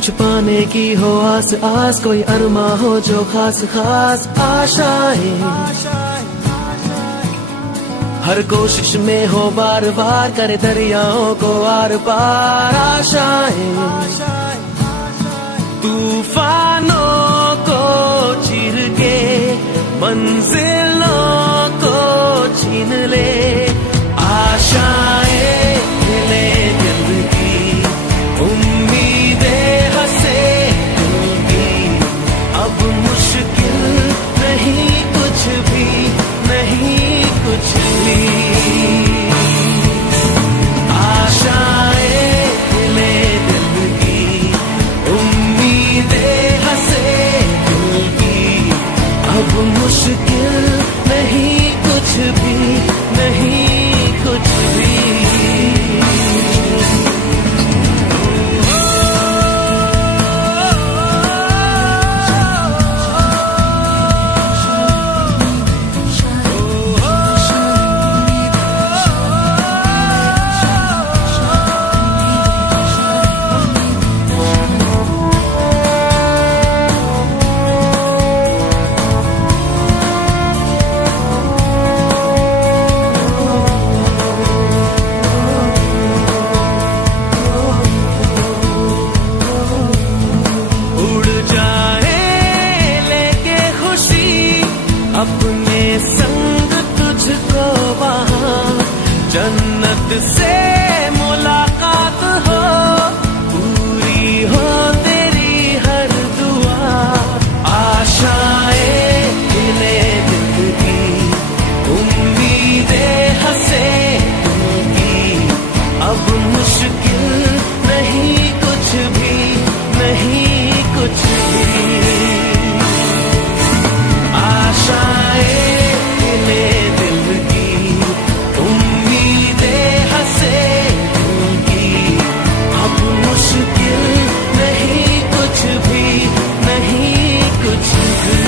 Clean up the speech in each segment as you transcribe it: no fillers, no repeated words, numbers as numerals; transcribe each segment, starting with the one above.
कुछ पाने की हो आस आस, कोई अरमा हो जो खास खास आशाएं, हर कोशिश में हो बार बार, करे दरियाओं को आर पार आशाएं, तूफानों को चीर के मंजिलों को छीन ले, आशाएं ले दिल की, उम्मीदें हंसे दिल की, अब मुश्किल नहीं कुछ भी, नहीं कुछ भी, आशाएं ले दिल की, उम्मीदें हंसे दिल की, अब मुश्किल नहीं कुछ भी, नहीं कुछ भी। अपने संग तुझको वहाँ जन्नत से मुलाकात हो, पूरी हो तेरी हर दुआ, आशाएं ले दिल की, उम्मीदें हंसे दिल की, अब मुश्किल नहीं कुछ भी, नहीं कुछ भी, आशाएं ले दिल की, उम्मीदें हंसे दिल की, अब मुश्किल नहीं कुछ भी, नहीं कुछ भी।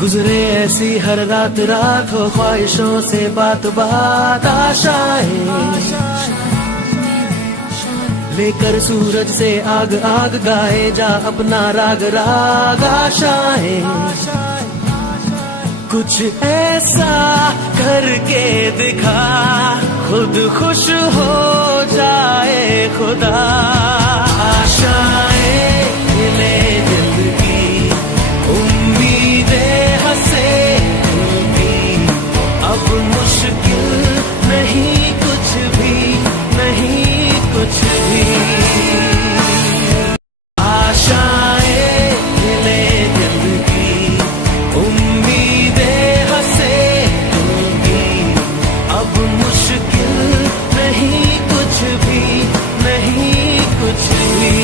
गुजरे ऐसी हर रात रात, हो ख्वाहिशों से बात बात, आशाएं लेकर सूरज से आग आग, गाए जा अपना राग राग, आशाएं कुछ ऐसा करके दिखा, खुद खुश हो जाए खुदा, आशाएं ले दिल की, उम्मीदें हंसे दिल की, अब मुश्किल नहीं कुछ भी, नहीं कुछ भी, आशाएं ले दिल की, उम्मीदें हंसे दिल की, अब मुश्किल नहीं कुछ भी, नहीं कुछ भी।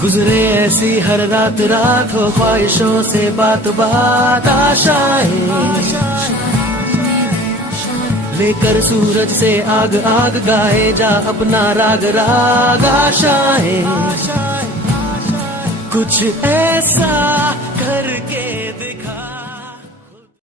गुजरे ऐसी हर रात रात हो ख्वाहिशों से बात बात आशाएं लेकर सूरज से आग आग गाए जा अपना राग राग आशाएं कुछ ऐसा